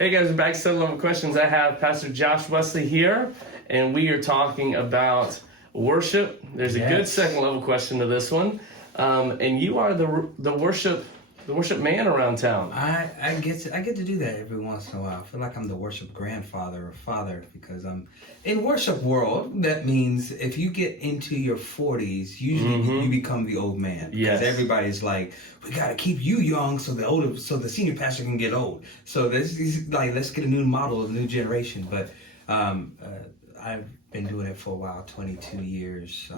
Hey guys, we're back to 7 Level Questions. I have Pastor Josh Wesley here, and we are talking about worship. There's a good second level question to this one, and you are the worship man around town. I get to do that every once in a while. I feel like I'm the worship grandfather or father because I'm in worship world. That means if you get into your 40s, usually you become the old man because everybody's like, we got to keep you young so the senior pastor can get old. So this is like, let's get a new model, a new generation. But I've been doing it for a while, 22 years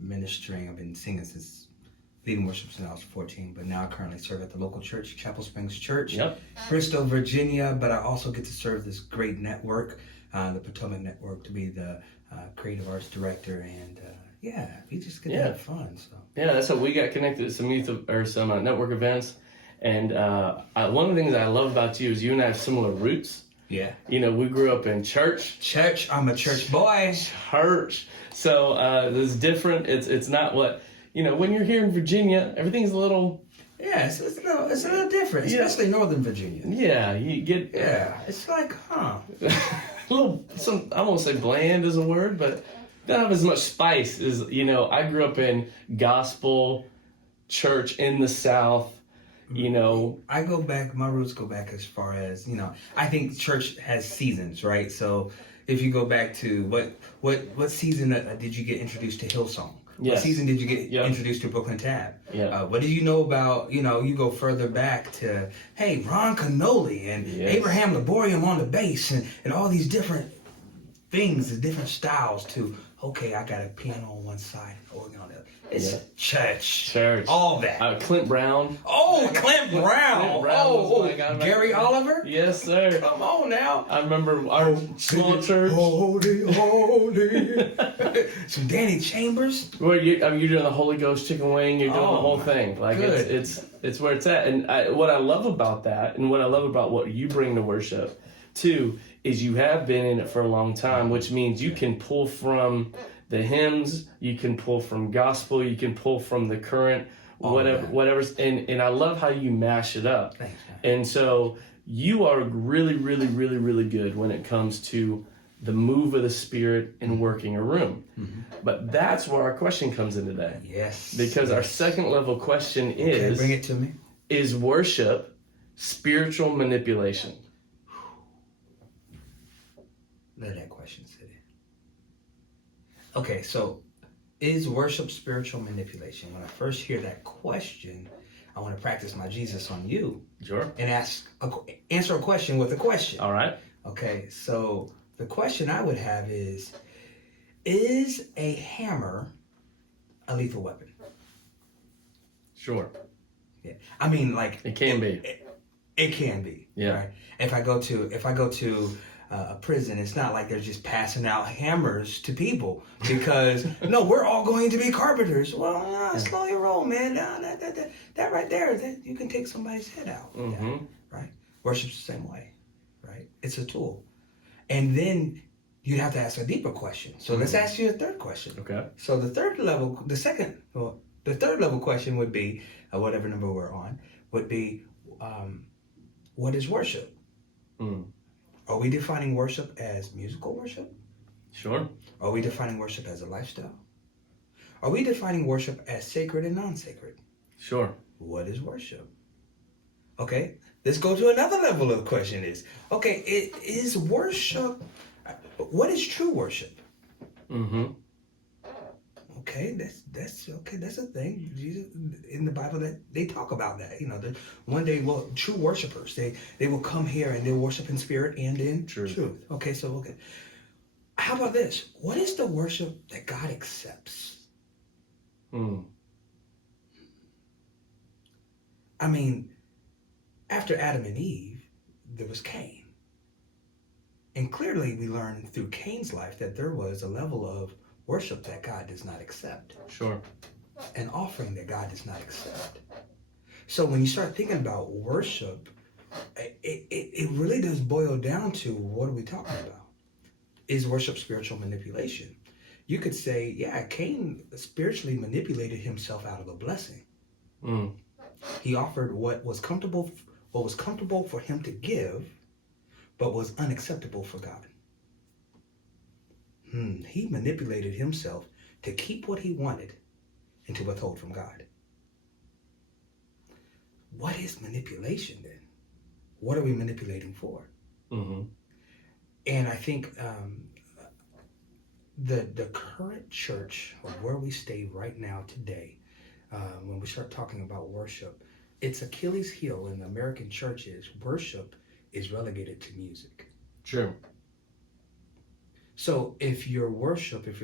ministering. I've been singing since leading worship since I was 14, but now I currently serve at the local church, Chapel Springs Church, Bristol, Virginia. But I also get to serve this great network, the Potomac Network, to be the creative arts director, and we just get to have fun. So that's how we got connected at some some network events, and one of the things I love about you is you and I have similar roots. Yeah. You know, we grew up in church. Church. I'm a church boy. Church. So it's different. It's not what. You know, when you're here in Virginia, everything's a little... Yeah, it's a little different, especially Northern Virginia. Yeah, you get... it's like, a little, I won't say bland is a word, but don't have as much spice as, I grew up in gospel church in the South, my roots go back as far as, I think church has seasons, right? So if you go back to what season did you get introduced to Hillsong? What season did you get introduced to Brooklyn Tab? What do you know about, you go further back to, hey, Ron Canoli and Abraham Laborium on the bass and all these different things, the different styles to, okay, I got a piano on one side, organ on the other. It's church. All that. Clint Brown. Oh, Clint Brown. Gary Oliver? Yes, sir. Come on now. I remember our small church. Holy. Some Danny Chambers. Well, you're doing the Holy Ghost chicken wing. You're doing the whole thing. Like good. It's where it's at. And what I love about that, and what I love about what you bring to worship, too, is you have been in it for a long time, which means you can pull from the hymns, you can pull from gospel, you can pull from the current, whatever's, and I love how you mash it up. Thanks, and so you are really, really, really, really good when it comes to the move of the Spirit and working a room. But that's where our question comes in today. Yes. Because our second level question is, bring it to me. Is worship spiritual manipulation? Let that question sit in. Okay, so is worship spiritual manipulation? When I first hear that question, I want to practice my Jesus on you. Sure. And answer a question with a question. All right. Okay, so the question I would have is a hammer a lethal weapon? Sure. Yeah. I mean, like... It can be. It can be. Yeah. Right? If I go to a prison, it's not like they're just passing out hammers to people because no, we're all going to be carpenters. Well, slow your roll, man. That right there, you can take somebody's head out. Right? Worship's the same way, right? It's a tool, and then you have to ask a deeper question. So let's ask you a third question. Okay. So the third level question would be whatever number we're on would be, what is worship? Are we defining worship as musical worship? Sure. Are we defining worship as a lifestyle? Are we defining worship as sacred and non-sacred? Sure. What is worship? Okay, let's go to another level of question is worship, what is true worship? Okay, that's a thing. Jesus, in the Bible, that they talk about that. One day, true worshipers, they will come here and they'll worship in spirit and in truth. Okay. How about this? What is the worship that God accepts? I mean, after Adam and Eve, there was Cain. And clearly we learned through Cain's life that there was a level of worship that God does not accept. Sure. An offering that God does not accept. So when you start thinking about worship, it really does boil down to, what are we talking about? Is worship spiritual manipulation? You could say, Cain spiritually manipulated himself out of a blessing. He offered what was comfortable for him to give but was unacceptable for God. He manipulated himself to keep what he wanted and to withhold from God. What is manipulation then? What are we manipulating for? Mm-hmm. And I think the current church, or where we stay right now today, when we start talking about worship, it's Achilles' heel in the American church is worship is relegated to music. Sure. So if your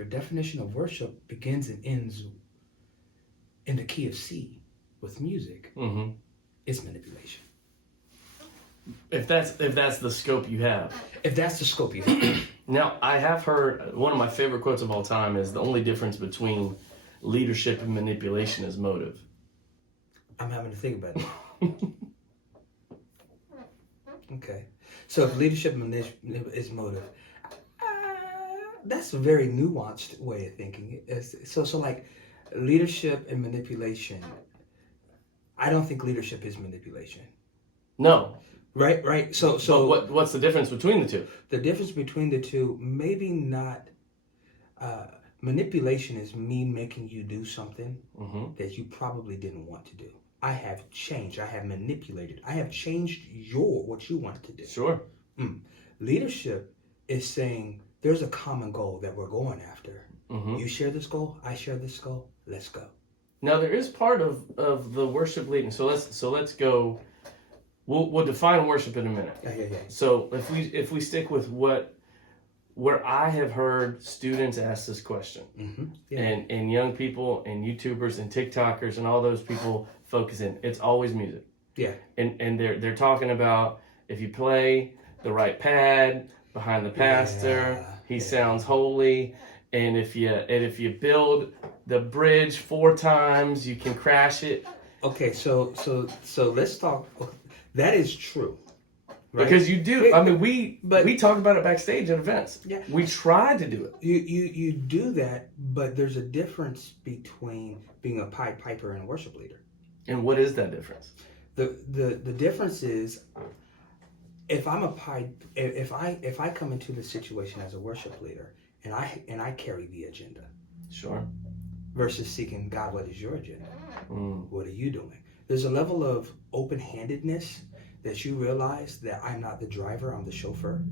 definition of worship begins and ends in the key of C with music, Mm-hmm. it's manipulation. If that's the scope you have. If that's the scope you have. Now, I have heard one of my favorite quotes of all time is the only difference between leadership and manipulation is motive. I'm having to think about it. Okay. So if leadership is motive, that's a very nuanced way of thinking. So like leadership and manipulation, I don't think leadership is manipulation. No. Right. So but what's the difference between the two? The difference between the two, maybe not. Manipulation is me making you do something that you probably didn't want to do. I have changed. I have manipulated. I have changed what you want to do. Sure. Leadership is saying there's a common goal that we're going after. You share this goal. I share this goal. Let's go. Now there is part of the worship leading. So let's go. We'll define worship in a minute. Yeah. So if we stick with where I have heard students ask this question, and young people and YouTubers and TikTokers and all those people focus in, it's always music. Yeah. And they're talking about if you play the right pad behind the pastor, he sounds holy, and if you build the bridge 4 times, you can crash it. Okay, so let's talk. That is true. Right? Because you do. I mean, we talk about it backstage at events. Yeah. We try to do it. You do that, but there's a difference between being a Pied Piper and a worship leader. And what is that difference? The difference is, if I come into the situation as a worship leader and I carry the agenda. Sure. Versus seeking, God, what is your agenda? What are you doing? There's a level of open-handedness that you realize that I'm not the driver, I'm the chauffeur.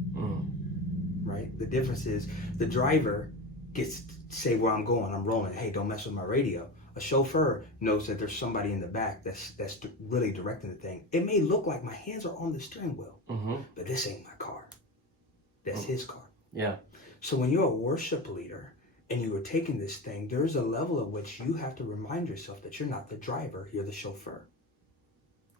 Right? The difference is the driver gets to say where I'm going, I'm rolling. Hey, don't mess with my radio. A chauffeur knows that there's somebody in the back that's really directing the thing. It may look like my hands are on the steering wheel, but this ain't my car. That's his car. Yeah. So when you're a worship leader and you are taking this thing, there's a level at which you have to remind yourself that you're not the driver, you're the chauffeur.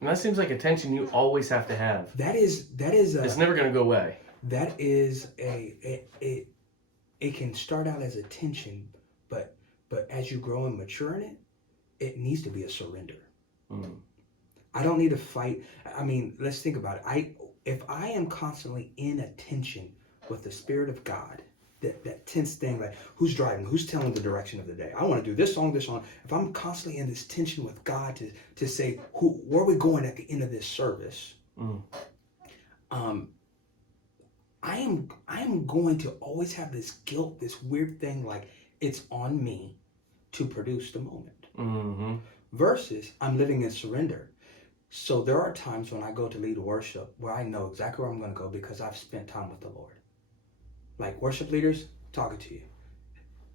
And that seems like a tension you always have to have. That is. It's never going to go away. That is it can start out as a tension, but as you grow and mature in it, it needs to be a surrender. I don't need to fight. I mean, let's think about it. If I am constantly in a tension with the Spirit of God, that tense thing, like who's driving, who's telling the direction of the day. I want to do this song. If I'm constantly in this tension with God to say, where are we going at the end of this service? I am going to always have this guilt, this weird thing, like it's on me to produce the moment. Versus I'm living in surrender. So there are times when I go to lead worship where I know exactly where I'm going to go because I've spent time with the Lord. Like worship leaders, talking to you.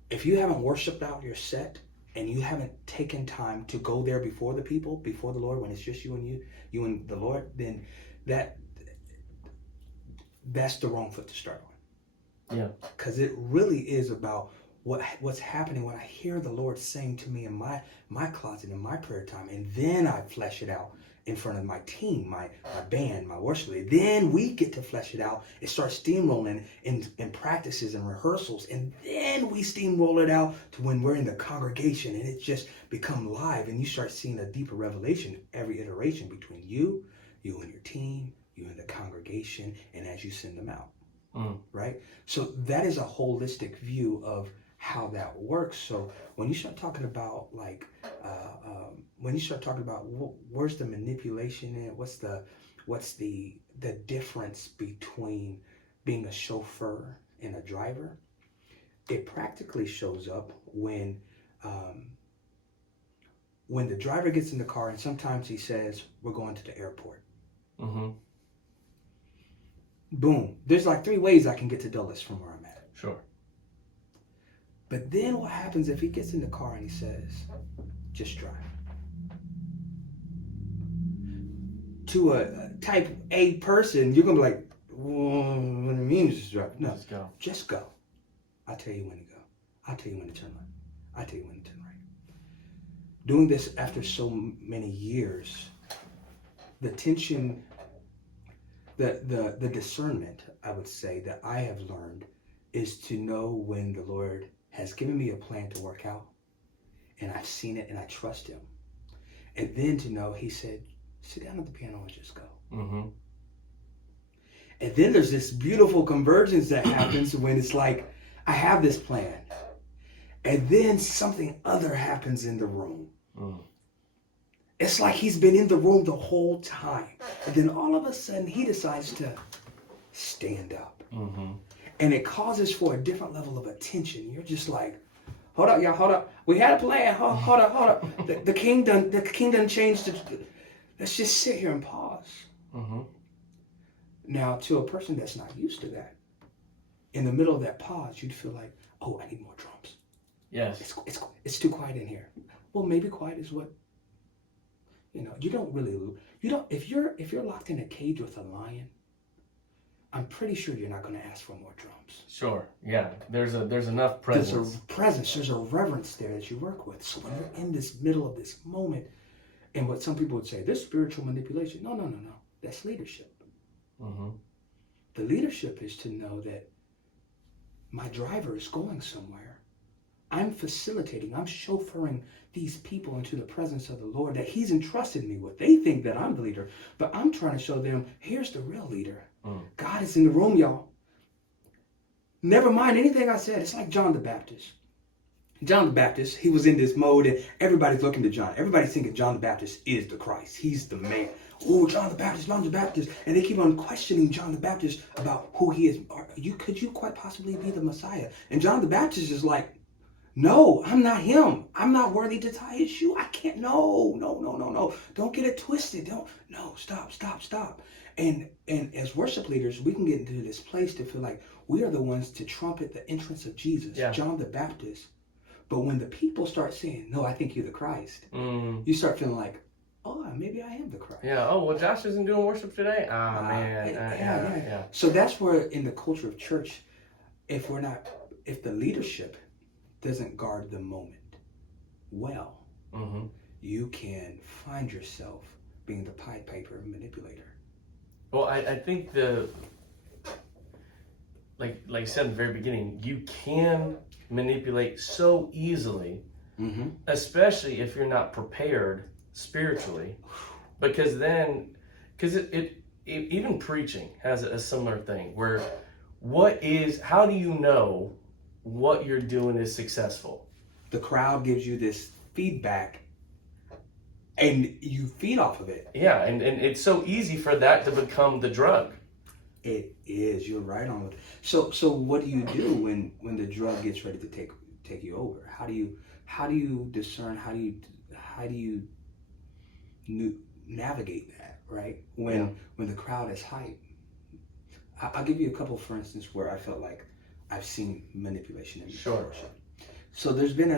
If you haven't worshiped out your set and you haven't taken time to go there before the people, before the Lord, when it's just you and the Lord, then that's the wrong foot to start on. Yeah. Because it really is about what's happening when I hear the Lord saying to me in my closet, in my prayer time, and then I flesh it out in front of my team, my band, my worship leader. Then we get to flesh it out and start steamrolling in practices and rehearsals. And then we steamroll it out to when we're in the congregation and it just become live and you start seeing a deeper revelation every iteration between you and your team, you and the congregation, and as you send them out. Right? So that is a holistic view of how that works. So when you start talking about where's the manipulation in, what's what's the difference between being a chauffeur and a driver? It practically shows up when the driver gets in the car and sometimes he says, we're going to the airport. Mm-hmm. Boom. There's like 3 ways I can get to Dulles from where I'm at. Sure. But then what happens if he gets in the car and he says, just drive? To a type A person, you're going to be like, what do you mean just drive? No, just go. I'll tell you when to go. I'll tell you when to turn left. I'll tell you when to turn right. Doing this after so many years, the tension, the discernment, I would say, that I have learned is to know when the Lord has given me a plan to work out, and I've seen it and I trust him. And then to know he said, sit down at the piano and just go. Mm-hmm. And then there's this beautiful convergence that happens when it's like, I have this plan. And then something other happens in the room. Mm. It's like he's been in the room the whole time. And then all of a sudden he decides to stand up. Mm-hmm. And it causes for a different level of attention. You're just like, hold up, y'all, hold up. We had a plan. Hold up. The king done changed. Let's just sit here and pause. Mm-hmm. Now, to a person that's not used to that, in the middle of that pause, you'd feel like, oh, I need more drums. Yes. It's too quiet in here. Well, maybe quiet is what, you don't really, if you're locked in a cage with a lion, I'm pretty sure you're not going to ask for more drums. Sure. Yeah. There's enough presence. There's a presence. There's a reverence there that you work with. So when you're in this middle of this moment, and what some people would say, this spiritual manipulation. No. That's leadership. Mm-hmm. The leadership is to know that my driver is going somewhere. I'm facilitating, I'm chauffeuring these people into the presence of the Lord that he's entrusted me with. They think that I'm the leader, but I'm trying to show them, here's the real leader. God is in the room, y'all. Never mind anything I said. It's like John the Baptist. John the Baptist, he was in this mode and everybody's looking to John. Everybody's thinking John the Baptist is the Christ. He's the man. Oh, John the Baptist. And they keep on questioning John the Baptist about who he is. Could you quite possibly be the Messiah? And John the Baptist is like, no, I'm not him. I'm not worthy to tie his shoe. I can't. No. Don't get it twisted. Stop. And as worship leaders, we can get into this place to feel like we are the ones to trumpet the entrance of Jesus, John the Baptist. But when the people start saying, no, I think you're the Christ, you start feeling like, oh, maybe I am the Christ. Yeah. Oh, well, Josh isn't doing worship today. Man. Yeah. So that's where in the culture of church, if the leadership doesn't guard the moment well, you can find yourself being the Pied Piper manipulator. Well, I think like you said in the very beginning, you can manipulate so easily, especially if you're not prepared spiritually, because it even preaching has a similar thing where how do you know what you're doing is successful? The crowd gives you this feedback and you feed off of it. Yeah, and it's so easy for that to become the drug. It is. You're right on it. So what do you do when the drug gets ready to take you over? How do you discern? How do you navigate that? Right when the crowd is hype. I'll give you a couple, for instance, where I felt like I've seen manipulation in worship. So there's been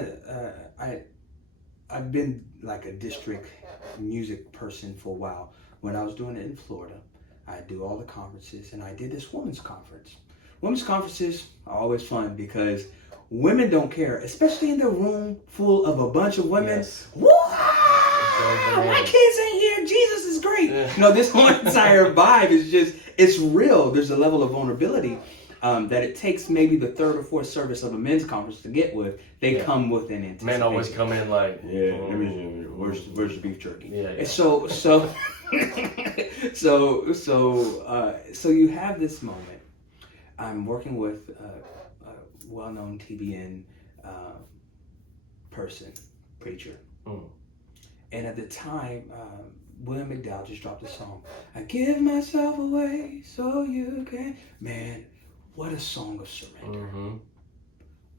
I've been like a district music person for a while. When I was doing it in Florida, I do all the conferences, and I did this women's conference. Women's conferences are always fun because women don't care, especially in the room full of a bunch of women. Yes. My kids ain't here. Jesus is great. No, this whole entire vibe is it's real. There's a level of vulnerability that it takes maybe the third or fourth service of a men's conference to get with. They come with an anticipation. Men always come in like, where's the beef jerky? Yeah. And so you have this moment. I'm working with a well-known TBN preacher. And at the time, William McDowell just dropped a song. I give myself away so you can. Man, what a song of surrender. Mm-hmm.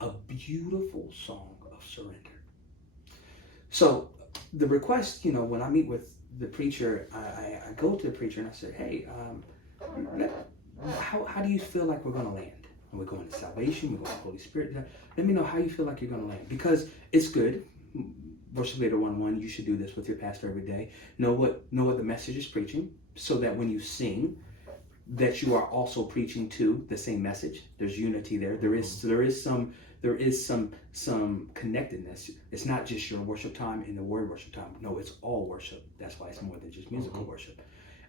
A beautiful song of surrender. So the request, when I meet with the preacher, I go to the preacher and I say, hey, how do you feel like we're going to land? Are we going to salvation? We're going to Holy Spirit? Let me know how you feel like you're going to land. Because it's good. Worship Leader 101, you should do this with your pastor every day. Know what the message is preaching, so that when you sing, that you are also preaching to the same message. There's unity there. There is some connectedness. It's not just your worship time and the word worship time. No, it's all worship. That's why it's more than just musical worship.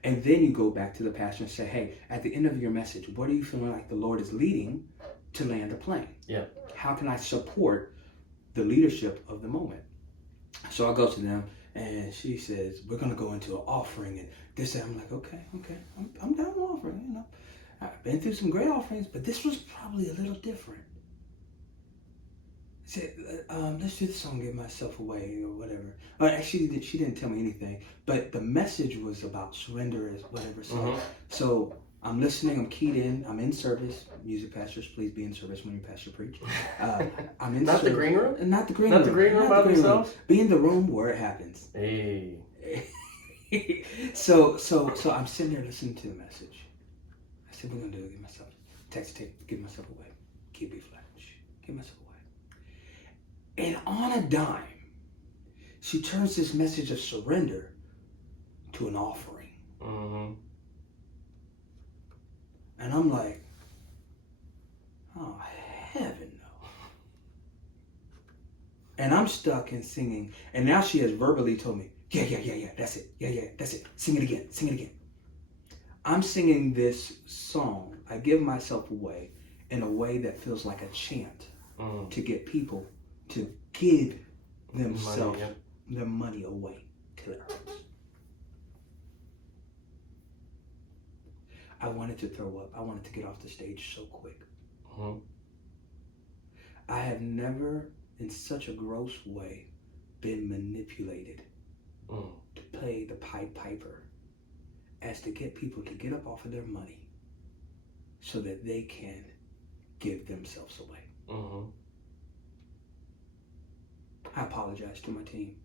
And then you go back to the pastor and say, hey, at the end of your message, what are you feeling like the Lord is leading to land a plane? Yeah. How can I support the leadership of the moment? So I go to them, and she says, we're going to go into an offering and this and I'm like, okay, I'm down with offering. I've been through some great offerings, but this was probably a little different. I said, let's do the song, Give Myself Away, or whatever. Actually, she didn't tell me anything, but the message was about surrender, as whatever. So I'm listening, I'm keyed in, I'm in service. Music pastors, please be in service when your pastor preach. I'm in Not the green room? Not the green room. Not the green room by themselves? Be in the room where it happens. Hey. So I'm sitting there listening to the message. I said, we're going to do it, give myself, text tape, give myself away. Keep it flat, give myself away. And on a dime, she turns this message of surrender to an offering. Mm-hmm. And I'm like, oh, heaven no. And I'm stuck in singing. And now she has verbally told me, yeah, that's it. Yeah, that's it. Sing it again. I'm singing this song, I give myself away, in a way that feels like a chant to get people to give themselves their money away to their hearts. I wanted to throw up. I wanted to get off the stage so quick. Mm-hmm. I have never, in such a gross way, been manipulated to play the Pied Piper as to get people to get up off of their money so that they can give themselves away. Mm-hmm. I apologized to my team.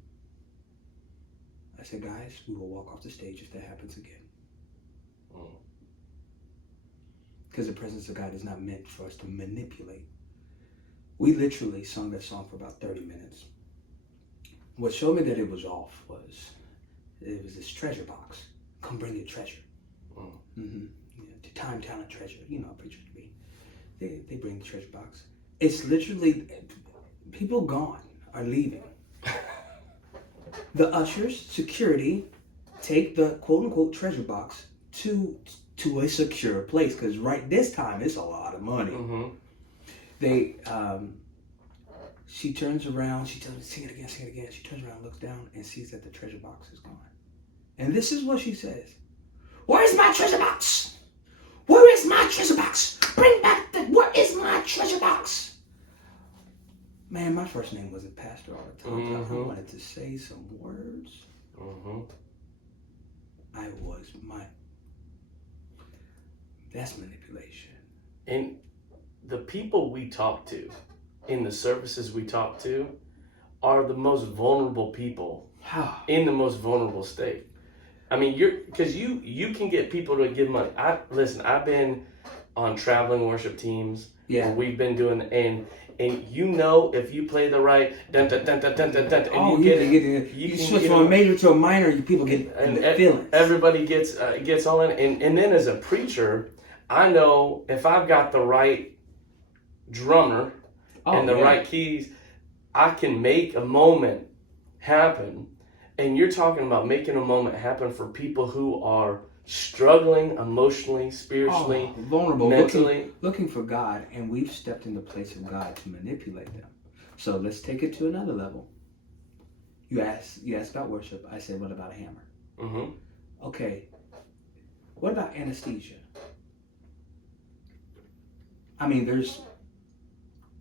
I said, guys, we will walk off the stage if that happens again. Because the presence of God is not meant for us to manipulate. We literally sung that song for about 30 minutes. What showed me that it was off was, it was this treasure box. Come bring your treasure. Mm-hmm. To time, talent, treasure. You know how preachers be. They bring the treasure box. It's literally, people gone are leaving. The ushers, security, take the quote-unquote treasure box to a secure place, because right this time it's a lot of money. Mm-hmm. She turns around, she tells me, sing it again. She turns around, looks down, and sees that the treasure box is gone. And this is what she says. Where's my treasure box? Where is my treasure box? Bring back where is my treasure box? Man, my first name wasn't Pastor all the time. Mm-hmm. I wanted to say some words. Mm-hmm. That's manipulation. And the people we talk to, in the services we talk to, are the most vulnerable people in the most vulnerable state. I mean, because you can get people to give money. I've been on traveling worship teams. Yeah, we've been doing, and if you play the right dun dun dun dun dun dun dun, and you switch from a major to a minor, people get feelings. Everybody gets all in, and then as a preacher, I know if I've got the right drummer and the right keys, I can make a moment happen. And you're talking about making a moment happen for people who are struggling emotionally, spiritually, vulnerable, mentally. Looking for God, and we've stepped in the place of God to manipulate them. So let's take it to another level. You asked about worship. I said, what about a hammer? Mm-hmm. Okay. What about anesthesia? I mean,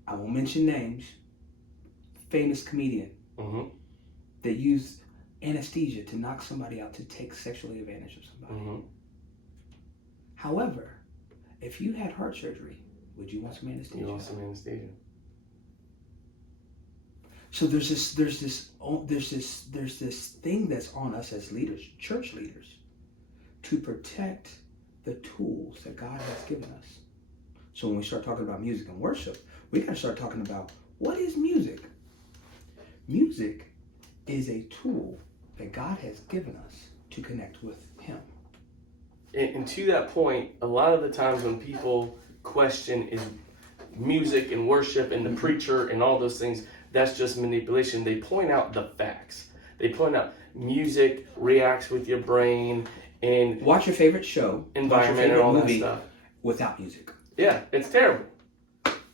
I won't mention names, famous comedian that used anesthesia to knock somebody out, to take sexually advantage of somebody. Mm-hmm. However, if you had heart surgery, would you want some anesthesia? You want some anesthesia. So there's this thing that's on us as leaders, church leaders, to protect the tools that God has given us. So when we start talking about music and worship, we got to start talking about, what is music? Music is a tool that God has given us to connect with Him. And to that point, a lot of the times when people question is music and worship and the preacher and all those things, that's just manipulation. They point out the facts. They point out music reacts with your brain, and watch your favorite show, environment, and all that stuff without music. Yeah, it's terrible.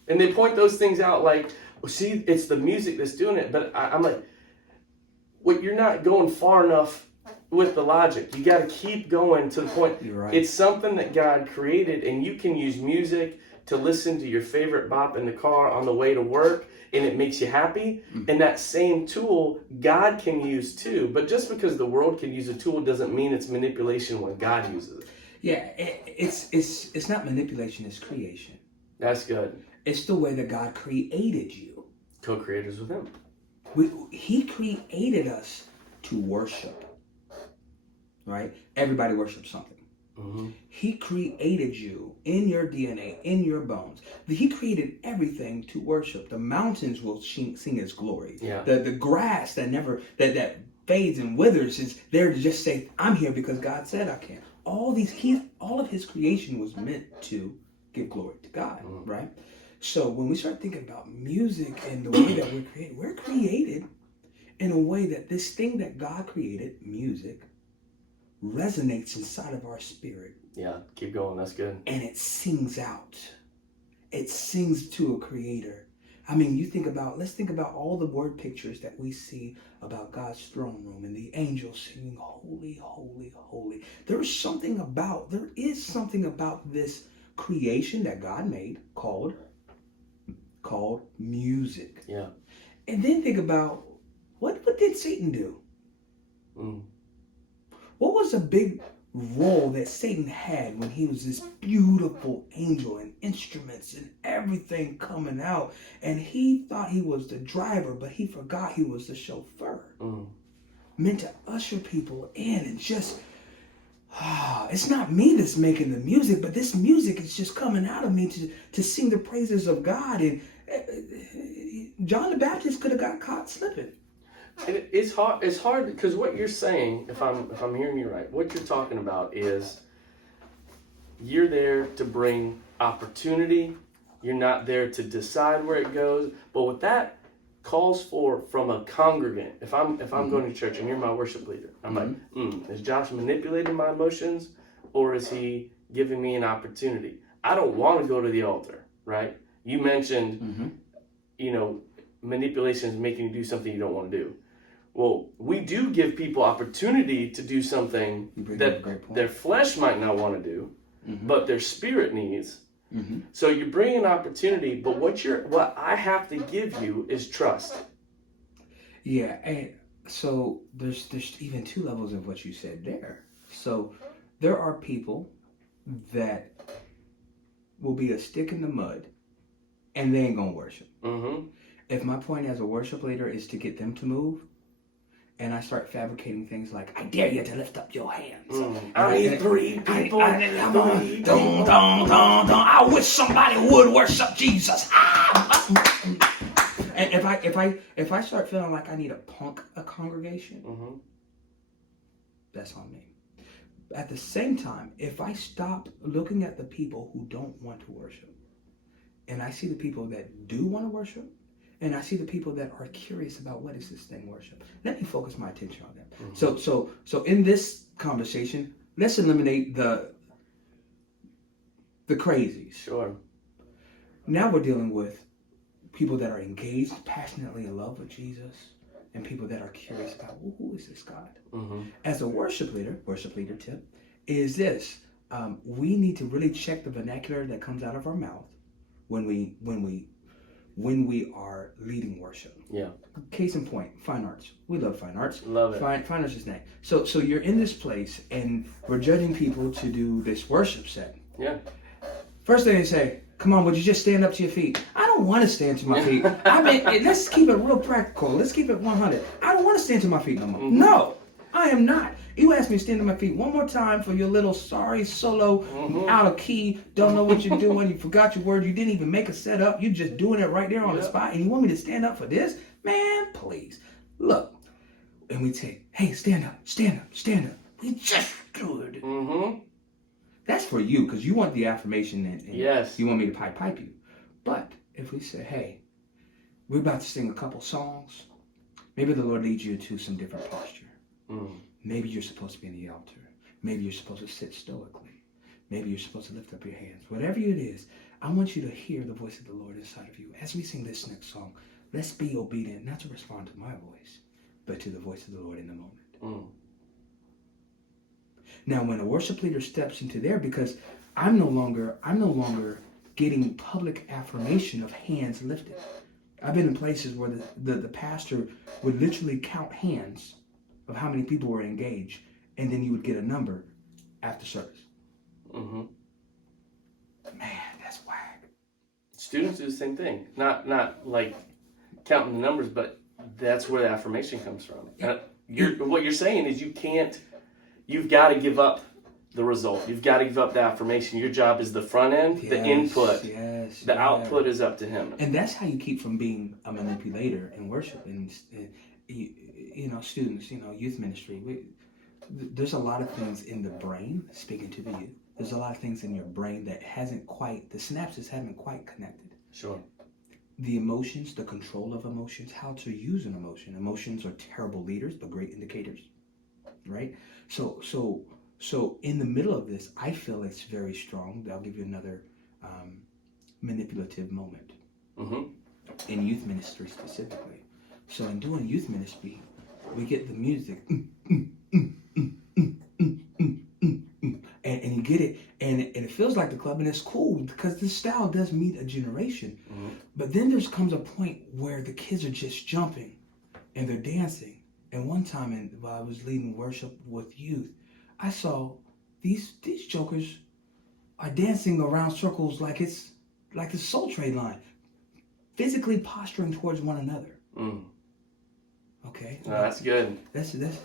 And they point those things out like, see, it's the music that's doing it. But I'm like, well, you're not going far enough with the logic. You got to keep going to the point. You're right. It's something that God created, and you can use music to listen to your favorite bop in the car on the way to work, and it makes you happy. Mm-hmm. And that same tool God can use too. But just because the world can use a tool doesn't mean it's manipulation when God uses it. Yeah, it's not manipulation, it's creation. That's good. It's the way that God created you. Co-creators with Him. He created us to worship. Right? Everybody worships something. Mm-hmm. He created you in your DNA, in your bones. He created everything to worship. The mountains will sing His glory. Yeah. The grass that fades and withers is there to just say, I'm here because God said I can. All of His creation was meant to give glory to God, right? So when we start thinking about music and the way that we're created in a way that this thing that God created, music, resonates inside of our spirit. Yeah, keep going. That's good. And it sings out. It sings to a creator. I mean, let's think about all the word pictures that we see about God's throne room and the angels singing, holy, holy, holy. There is something about this creation that God made called music. Yeah. And then think about, what did Satan do? What was a big role that Satan had when he was this beautiful angel and instruments and everything coming out, and he thought he was the driver, but he forgot he was the chauffeur. Meant to usher people in and just, it's not me that's making the music, but this music is just coming out of me to sing the praises of God. And John the Baptist could have got caught slipping. And it's hard because what you're saying, if I'm hearing you right, what you're talking about is you're there to bring opportunity. You're not there to decide where it goes. But what that calls for from a congregant, if I'm going to church and you're my worship leader, I'm like, is Josh manipulating my emotions, or is he giving me an opportunity? I don't want to go to the altar, right? You mentioned, manipulation is making you do something you don't want to do. Well, we do give people opportunity to do something that their flesh might not want to do, but their spirit needs. So you're bringing opportunity, but what I have to give you is trust. Yeah, and so there's even two levels of what you said there. So there are people that will be a stick in the mud, and they ain't gonna worship. If my point as a worship leader is to get them to move, and I start fabricating things like, I dare you to lift up your hands. I need 3 people. I wish somebody would worship Jesus. And if I start feeling like I need to punk a congregation, that's on me. At the same time, if I stop looking at the people who don't want to worship, and I see the people that do want to worship, and I see the people that are curious about what is this thing worship, let me focus my attention on them. So in this conversation, let's eliminate the crazies. Sure. Now we're dealing with people that are engaged, passionately in love with Jesus, and people that are curious about, well, who is this God? As a worship leader tip is this: we need to really check the vernacular that comes out of our mouth when we when we are leading worship. Yeah. Case in point, fine arts. We love fine arts. Love it. Fine arts is nice. So you're in this place and we're judging people to do this worship set. Yeah. First thing they say, come on, would you just stand up to your feet? I don't want to stand to my feet. I mean, let's keep it real practical. Let's keep it 100. I don't want to stand to my feet no more. Mm-hmm. No, I am not. You asked me to stand to my feet one more time for your little sorry solo, out of key, don't know what you're doing, you forgot your word, you didn't even make a setup, you're just doing it right there on the spot, and you want me to stand up for this? Man, please. Look, and we say, hey, stand up, stand up, stand up. We just do it. Mm-hmm. That's for you, because you want the affirmation and yes. You want me to pipe you. But if we say, hey, we're about to sing a couple songs, maybe the Lord leads you to some different posture. Maybe you're supposed to be in the altar. Maybe you're supposed to sit stoically. Maybe you're supposed to lift up your hands. Whatever it is, I want you to hear the voice of the Lord inside of you. As we sing this next song, let's be obedient, not to respond to my voice, but to the voice of the Lord in the moment. Now, when a worship leader steps into there, because I'm no longer getting public affirmation of hands lifted. I've been in places where the pastor would literally count hands of how many people were engaged, and then you would get a number after service. Man, that's whack. Students do the same thing. Not like counting the numbers, but that's where the affirmation comes from. What you're saying is you've got to give up the result. You've got to give up the affirmation. Your job is the front end, the input. The output is up to him. And that's how you keep from being a manipulator in worship. And students, youth ministry. There's a lot of things in the brain, speaking to the youth. There's a lot of things in your brain that the synapses haven't quite connected. Sure. The emotions, the control of emotions, how to use an emotion. Emotions are terrible leaders, but great indicators, right? So in the middle of this, I feel it's very strong. I'll give you another manipulative moment in youth ministry specifically. So in doing youth ministry, we get the music, and you get it, and it feels like the club, and it's cool because this style does meet a generation. But then there comes a point where the kids are just jumping and they're dancing. And one time, while I was leading worship with youth, I saw these jokers are dancing around circles like it's like the Soul Train line, physically posturing towards one another. Okay, that's good. That's an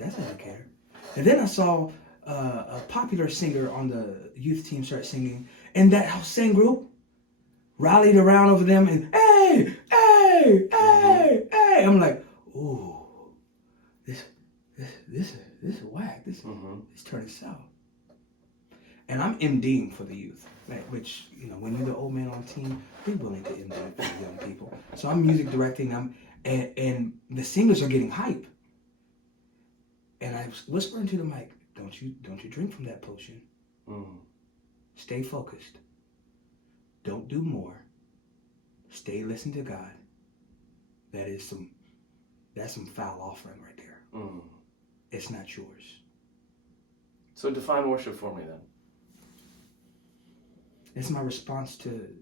indicator. And then I saw a popular singer on the youth team start singing, and that same group rallied around over them and hey. I'm like, ooh, this is whack. This is turning south. And I'm MDing for the youth, right? Which, when you're the old man on the team, be willing to MD for the young people. So I'm music directing them, and the singers are getting hype. And I was whispering to the mic, don't you drink from that potion. Stay focused. Don't do more. Stay listen to God. That's some foul offering right there. It's not yours. So define worship for me then. It's my response to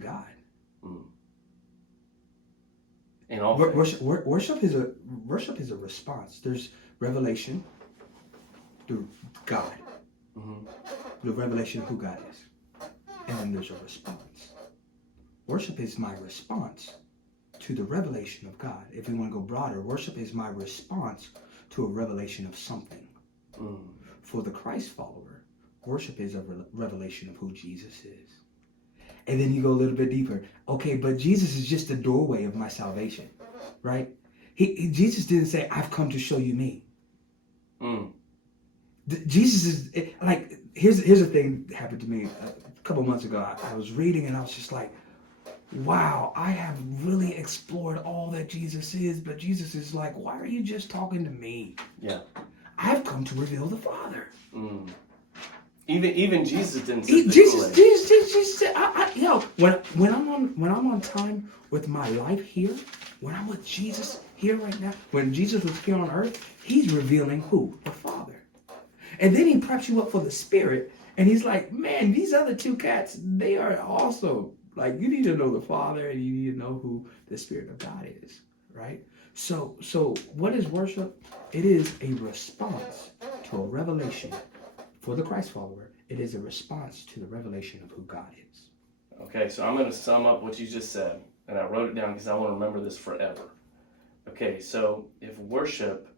God. In all worship is a response. There's revelation through God, the revelation of who God is, and then there's a response. Worship is my response to the revelation of God. If we want to go broader, worship is my response to a revelation of something. For the Christ follower, worship is a revelation of who Jesus is. And then you go a little bit deeper. Okay, but Jesus is just the doorway of my salvation, right? Jesus didn't say, I've come to show you me. Jesus is, like, here's a thing that happened to me a couple months ago. I was reading and I was just like, wow, I have really explored all that Jesus is, but Jesus is like, why are you just talking to me? Yeah. I've come to reveal the Father. Even Jesus didn't say Jesus said, when I'm on time with my life here, when I'm with Jesus here right now, when Jesus was here on earth, he's revealing who? The Father. And then he preps you up for the Spirit, and he's like, man, these other two cats, they are also Like, you need to know the Father, and you need to know who the Spirit of God is, right? So what is worship? It is a response to a revelation. For the Christ follower, it is a response to the revelation of who God is. Okay, so I'm going to sum up what you just said, and I wrote it down because I want to remember this forever. Okay, so if worship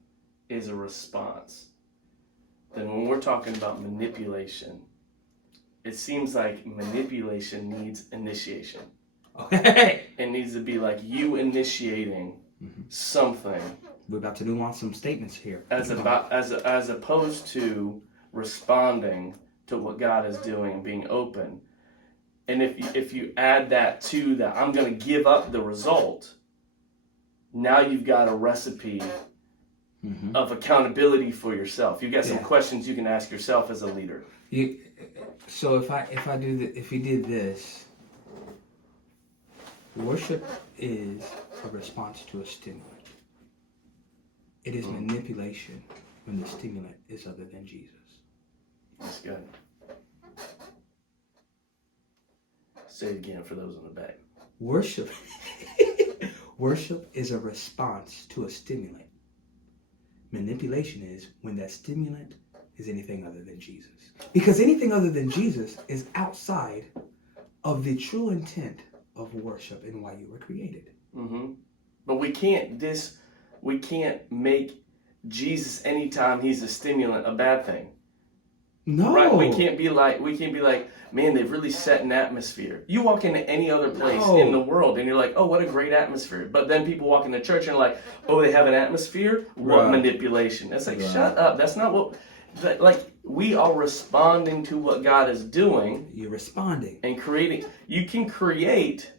is a response, then when we're talking about manipulation, it seems like manipulation needs initiation. Okay. It needs to be like you initiating something. We're about to nuance some statements here. As opposed to responding to what God is doing and being open. And if you add that to that, I'm going to give up the result. Now you've got a recipe of accountability for yourself. You've got some questions you can ask yourself as a leader. So if you did this, worship is a response to a stimulant. It is manipulation when the stimulant is other than Jesus. That's good. Say it again for those in the back. Worship is a response to a stimulant. Manipulation is when that stimulant is anything other than Jesus. Because anything other than Jesus is outside of the true intent of worship and why you were created. But we can't make Jesus anytime he's a stimulant a bad thing. No. Right? We can't be like, man, they've really set an atmosphere. You walk into any other place in the world and you're like, oh, what a great atmosphere. But then people walk into church and like, oh, they have an atmosphere? What manipulation? It's like, shut up. That's not what, we are responding to what God is doing. You're responding. And creating. You can create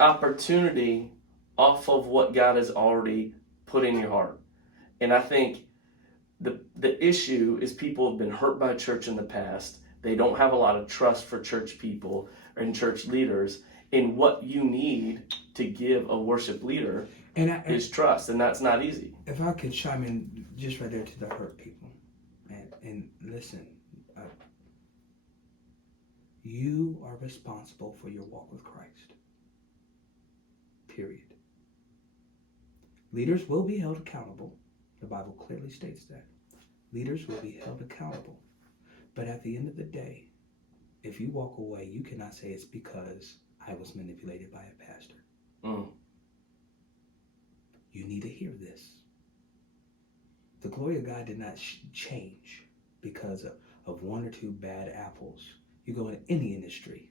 opportunity off of what God has already put in your heart. And I think the issue is people have been hurt by church in the past. They don't have a lot of trust for church people and church leaders. And what you need to give a worship leader is trust, and that's not easy. If I could chime in just right there to the hurt people, and listen, you are responsible for your walk with Christ. Period. Leaders will be held accountable. The Bible clearly states that. Leaders will be held accountable. But at the end of the day, if you walk away, you cannot say it's because I was manipulated by a pastor. You need to hear this. The glory of God did not change because of one or two bad apples. You go in any industry.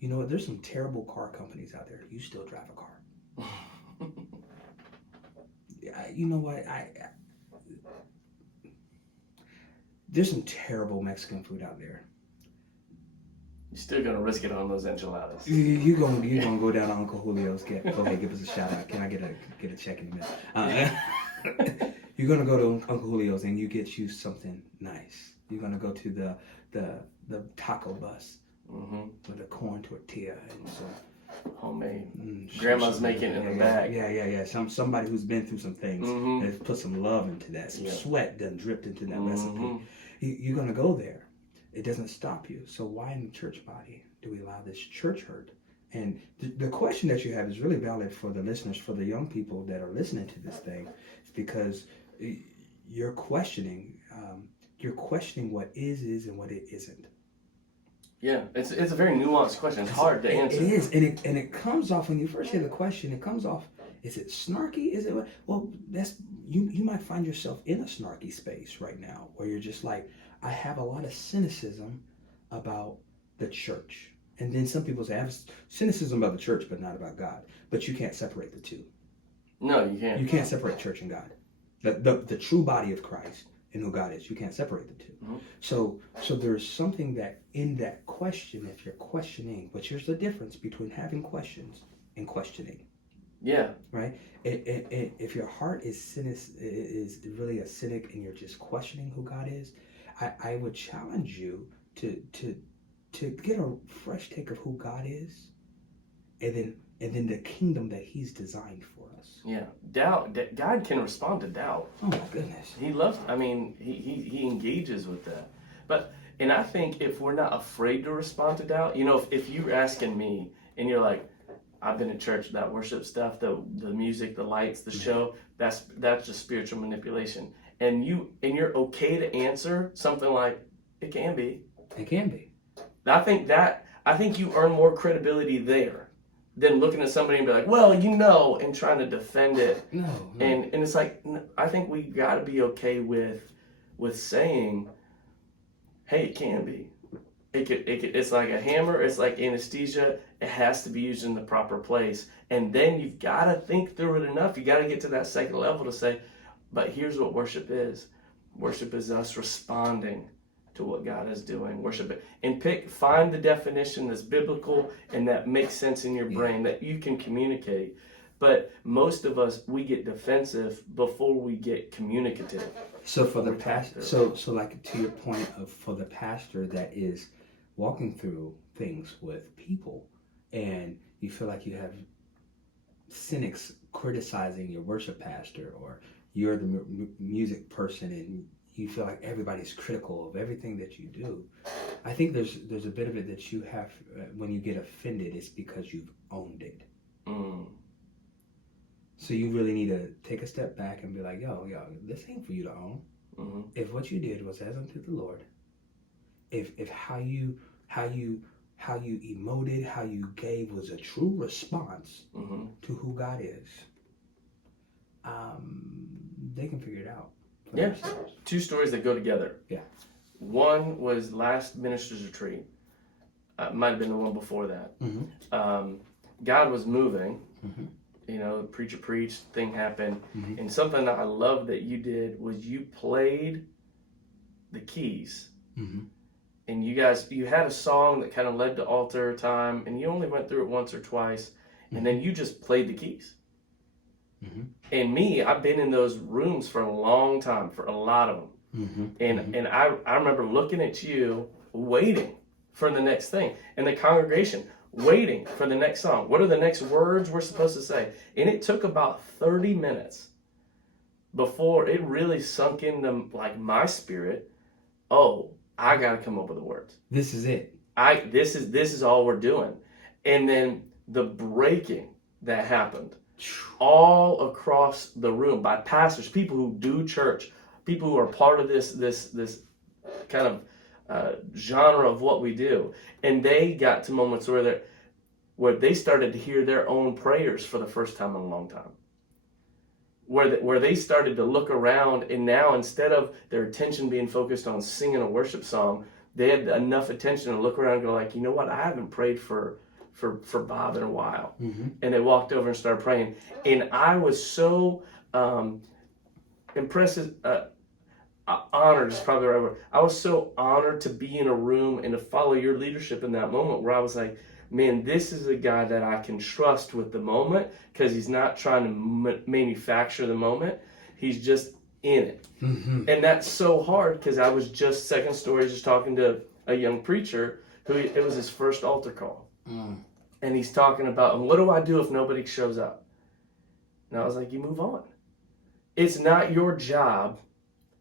You know what? There's some terrible car companies out there. You still drive a car. You know what? There's some terrible Mexican food out there. You're still gonna risk it on those enchiladas. You're gonna go down to Uncle Julio's. Go ahead, give us a shout out. Can I get a check in a minute? You're gonna go to Uncle Julio's and you get you something nice. You're gonna go to the taco bus with a corn tortilla and some homemade. Grandma's making it in the bag. Yeah. Somebody who's been through some things and has put some love into that. Some sweat done dripped into that recipe. You're gonna go there. It doesn't stop you. So why in the church body do we allow this church hurt? And the question that you have is really valid for the listeners, for the young people that are listening to this thing. It's because you're questioning what is and what it isn't. Yeah, it's a very nuanced question. It's hard to answer. It is, and it comes off when you first hear the question. It comes off. Is it snarky? Is it that's you might find yourself in a snarky space right now where you're just like, I have a lot of cynicism about the church. And then some people say, I have cynicism about the church, but not about God. But you can't separate the two. No, you can't. You can't separate church and God. The true body of Christ and who God is. You can't separate the two. So there's something that in that question, if you're questioning, but here's the difference between having questions and questioning. Yeah. Right? If your heart is really a cynic and you're just questioning who God is, I would challenge you to get a fresh take of who God is, and then the kingdom that He's designed for us. Yeah, doubt. God can respond to doubt. Oh my goodness. He loves. I mean, he engages with that. And I think if we're not afraid to respond to doubt, if you're asking me, and you're like, I've been in church, that worship stuff, the music, the lights, the show, that's just spiritual manipulation. And you're okay to answer something like, it can be. It can be. I think you earn more credibility there than looking at somebody and be like, well, and trying to defend it. No. And it's like, I think we got to be okay with saying, hey, it can be. It's like a hammer. It's like anesthesia. It has to be used in the proper place. And then you've got to think through it enough. You got to get to that second level to say, but here's what worship is. Worship is us responding to what God is doing. Worship it. And find the definition that's biblical and that makes sense in your brain, that you can communicate. But most of us, we get defensive before we get communicative. So for the pastor, so like to your point for the pastor that is walking through things with people, and you feel like you have cynics criticizing your worship pastor, or you're the music person and you feel like everybody's critical of everything that you do. I think there's a bit of it that you have, when you get offended, it's because you've owned it. So you really need to take a step back and be like, yo, this ain't for you to own. Mm-hmm. If what you did was as unto the Lord, if how you emoted, how you gave was a true response to who God is, they can figure it out. Yeah, 2 stories that go together. Yeah. One was last minister's retreat. Might have been the one before that. Mm-hmm. God was moving. Mm-hmm. The preacher preached, thing happened. Mm-hmm. And something that I love that you did was you played the keys. Mm-hmm. And you had a song that kind of led to altar time, and you only went through it once or twice, mm-hmm. and then you just played the keys. Mm-hmm. And me, I've been in those rooms for a long time, for a lot of them. Mm-hmm. And I remember looking at you, waiting for the next thing. And the congregation, waiting for the next song. What are the next words we're supposed to say? And it took about 30 minutes before it really sunk into like my spirit. Oh, I got to come up with the words. This is it. This is all we're doing. And then the breaking that happened all across the room by pastors, people who do church, people who are part of this kind of genre of what we do, and they got to moments where they started to hear their own prayers for the first time in a long time, where they started to look around, and now instead of their attention being focused on singing a worship song, they had enough attention to look around and go like, you know what, I haven't prayed for Bob in a while. Mm-hmm. And they walked over and started praying, and I was so impressed. Honored is probably the right word. I was so honored to be in a room and to follow your leadership in that moment, where I was like, man, this is a guy that I can trust with the moment, because he's not trying to manufacture the moment. He's just in it. Mm-hmm. And that's so hard, because I was just talking to a young preacher who, it was his first altar call. And he's talking about, what do I do if nobody shows up? And I was like, you move on. It's not your job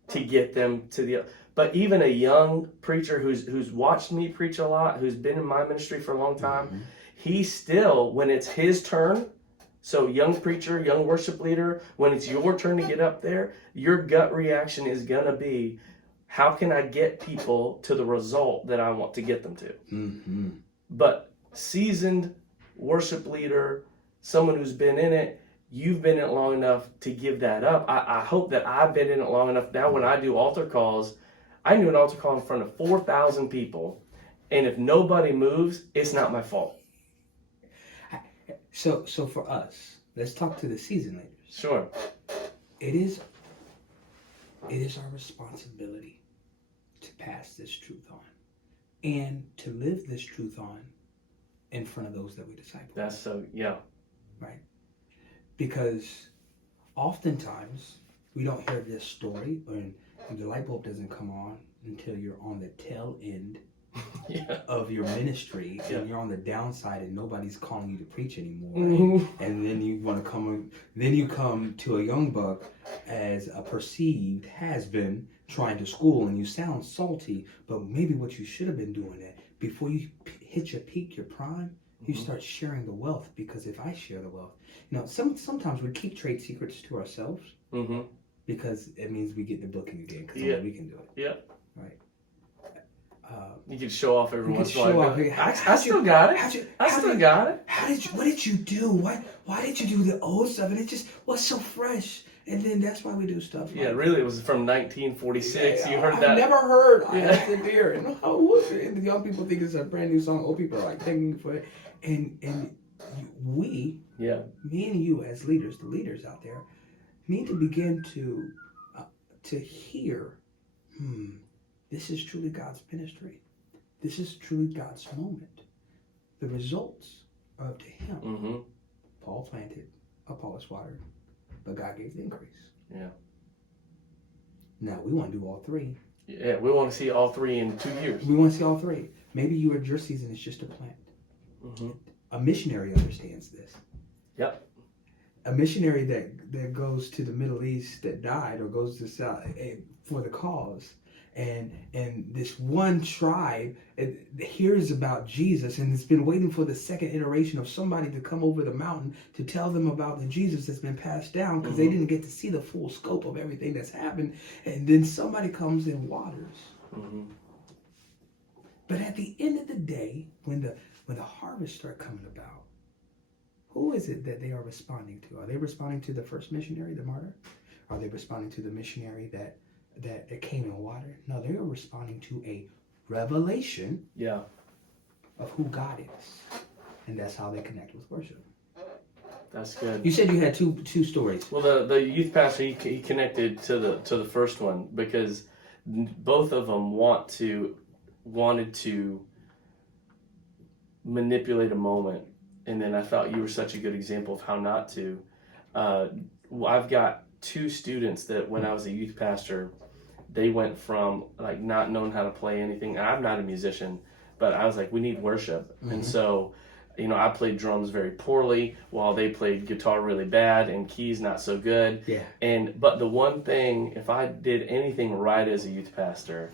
to get them to the, but even a young preacher who's watched me preach a lot, who's been in my ministry for a long time, mm-hmm. he still, when it's his turn, so young preacher, young worship leader, when it's your turn to get up there, your gut reaction is gonna be, how can I get people to the result that I want to get them to? Mm-hmm. But seasoned worship leader, someone who's been in it, you've been in it long enough to give that up. I hope that I've been in it long enough. Now when I do altar calls, I do an altar call in front of 4,000 people. And if nobody moves, it's not my fault. So for us, let's talk to the seasoned leaders. Sure. It is our responsibility to pass this truth on and to live this truth on in front of those that we disciple. That's so, yeah. Right. Because oftentimes we don't hear this story, and the light bulb doesn't come on until you're on the tail end of your ministry, and you're on the downside, and nobody's calling you to preach anymore. Mm-hmm. And then you want to come to a young buck as a perceived has-been trying to school, and you sound salty, but maybe what you should have been doing that before you hit your peak, your prime, You start sharing the wealth, because if I share the wealth, sometimes we keep trade secrets to ourselves because it means we get the booking again, because only we can do it. Yeah. Right. You can show off every once in a while. I still got it. I still got it. What did you do? Why did you do the old stuff? And it just was so fresh. And then that's why we do stuff. Yeah, really, it was from 1946. You heard that? I never heard. I have to hear it. How was it? And the young people think it's a brand new song. Old people are like thanking for it. And we, me and you as leaders, the leaders out there, need to begin to hear. This is truly God's ministry. This is truly God's moment. The results are up to Him. Paul planted, Apollos watered, but God gave the increase. Yeah. Now we want to do all three. Yeah, we want to see all three in 2 years. We want to see all three. Maybe your season is just to plant. A missionary understands this. Yep. A missionary that goes to the Middle East that died, or goes to South for the cause. And this one tribe hears about Jesus, and it's been waiting for the second iteration of somebody to come over the mountain to tell them about the Jesus that's been passed down, because they didn't get to see the full scope of everything that's happened. And then somebody comes and waters. But at the end of the day, when the harvest start coming about, who is it that they are responding to? Are they responding to the first missionary, the martyr? Are they responding to the missionary that came in water? No, they are responding to a revelation of who God is. And that's how they connect with worship. That's good. You said you had two stories. Well, the youth pastor, he connected to the first one, because both of them wanted to manipulate a moment. And then I thought you were such a good example of how not to. I've got two students that when I was a youth pastor, they went from like not knowing how to play anything. I'm not a musician, but I was like, we need worship. And so, I played drums very poorly while they played guitar really bad and keys not so good. Yeah. But the one thing, if I did anything right as a youth pastor,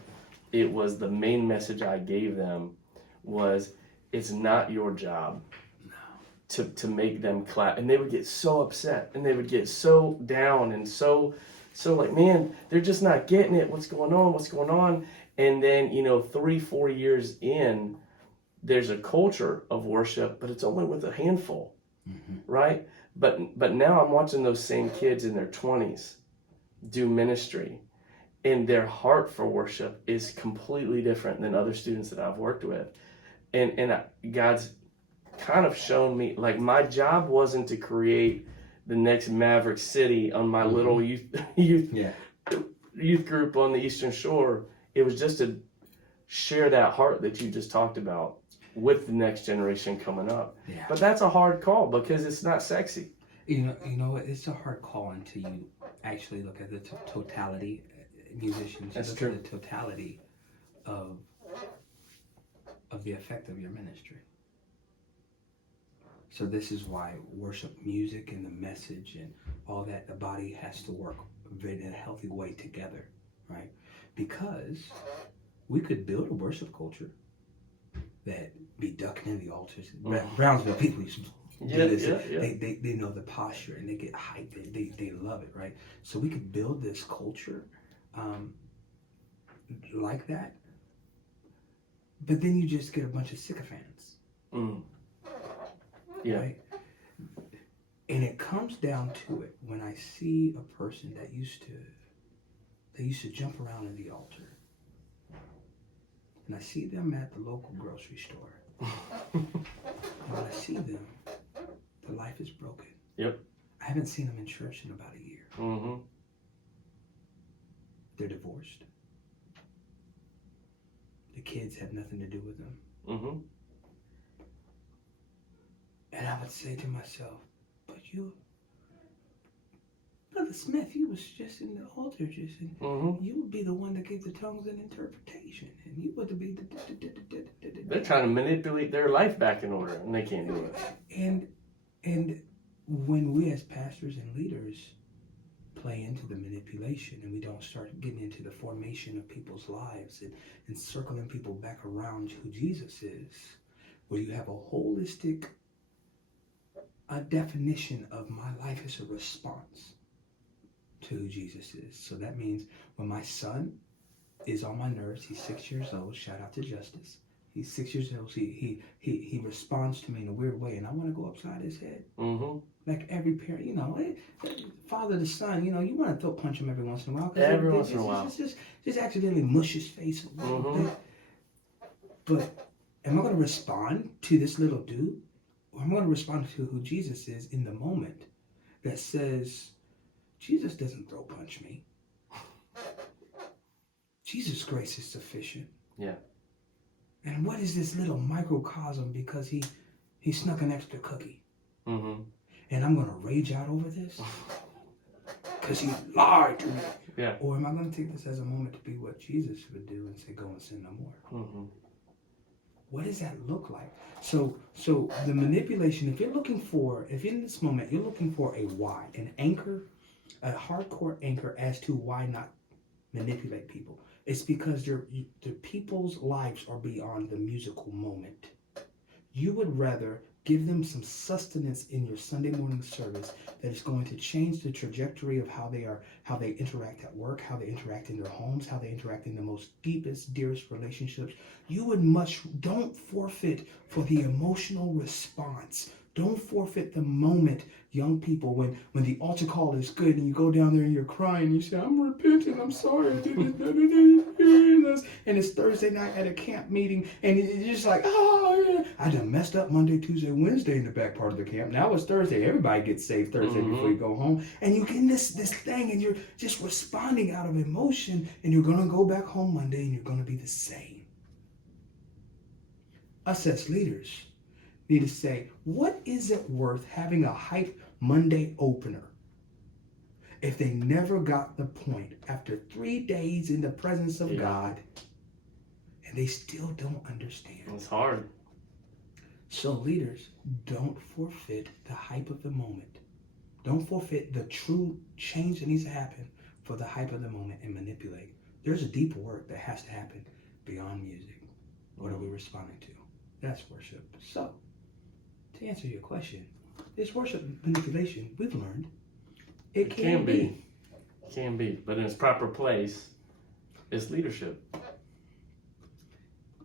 it was the main message I gave them was, it's not your job to make them clap. And they would get so upset, and they would get so down, and so like, man, they're just not getting it. What's going on? And then, 3-4 years in, there's a culture of worship, but it's only with a handful, right? But now I'm watching those same kids in their 20s do ministry, and their heart for worship is completely different than other students that I've worked with. And God's kind of shown me, like, my job wasn't to create the next Maverick City on my little youth group on the Eastern Shore. It was just to share that heart that you just talked about with the next generation coming up. Yeah. But that's a hard call, because it's not sexy. You know, it's a hard call until you actually look at the totality. Musicians, that's look true. At the totality of the effect of your ministry. So this is why worship music and the message and all that, the body has to work in a healthy way together, right? Because we could build a worship culture that be ducking in the altars. Brownsville people used to do this. They know the posture, and they get hyped. They love it, right? So we could build this culture like that, but then you just get a bunch of sycophants. Yeah. Right? And it comes down to it when I see a person that used to jump around in the altar, and I see them at the local grocery store, and when I see them, their life is broken. Yep. I haven't seen them in church in about a year. They're divorced. The kids have nothing to do with them. And I would say to myself, but you, Brother Smith, you was just in the altar, you would be the one that gave the tongues and interpretation, and you would be the. They're trying to manipulate their life back in order, and they can't do it. And when we as pastors and leaders play into the manipulation, and we don't start getting into the formation of people's lives and circling people back around who Jesus is, where you have a holistic definition of my life as a response to who Jesus is. So that means when my son is on my nerves, he's 6 years old, shout out to Justice. He's 6 years old. He responds to me in a weird way, and I want to go upside his head. Mm-hmm. Like every parent, father to son, you want to throw punch him every once in a while. Every once in a while. Just accidentally mush his face a little bit. But am I going to respond to this little dude? Or am I going to respond to who Jesus is in the moment that says, Jesus doesn't throw punch me. Jesus' grace is sufficient. Yeah. And what is this little microcosm because he snuck an extra cookie? Mm-hmm. And I'm going to rage out over this? Because he lied to me. Yeah. Or am I going to take this as a moment to be what Jesus would do and say, go and sin no more? Mm-hmm. What does that look like? So the manipulation, if in this moment, you're looking for a why, an anchor, a hardcore anchor as to why not manipulate people. It's because the people's lives are beyond the musical moment. You would rather give them some sustenance in your Sunday morning service that is going to change the trajectory of how they interact at work, how they interact in their homes, how they interact in the most deepest, dearest relationships. Don't forfeit for the emotional response. Don't forfeit the moment, young people, when the altar call is good and you go down there and you're crying. You say, I'm repentant, I'm sorry. And it's Thursday night at a camp meeting and you're just like, oh, yeah. I done messed up Monday, Tuesday, Wednesday in the back part of the camp. Now it's Thursday. Everybody gets saved Thursday before you go home. And you get this thing and you're just responding out of emotion and you're going to go back home Monday and you're going to be the same. Us as leaders need to say, what is it worth having a hype Monday opener if they never got the point after 3 days in the presence of God and they still don't understand? It's hard. So leaders, don't forfeit the hype of the moment. Don't forfeit the true change that needs to happen for the hype of the moment and manipulate. There's a deeper work that has to happen beyond music. What are we responding to? That's worship. So, to answer your question, is worship manipulation? We've learned it can be. It can be, but in its proper place, it's leadership.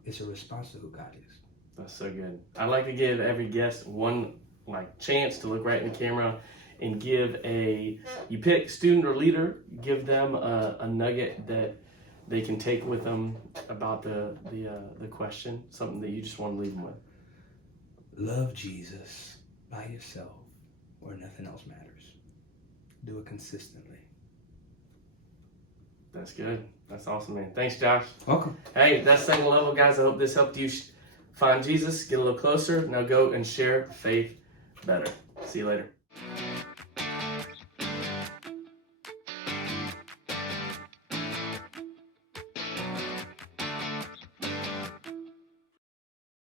It's a response to who God is. That's so good. I'd like to give every guest one chance to look right in the camera and give you pick student or leader, give them a nugget that they can take with them about the question, something that you just want to leave them with. Love Jesus by yourself where nothing else matters. Do it consistently. That's good. That's awesome, man. Thanks, Josh. Welcome. Hey, that's second level, guys. I hope this helped you find Jesus, get a little closer. Now go and share faith better. See you later.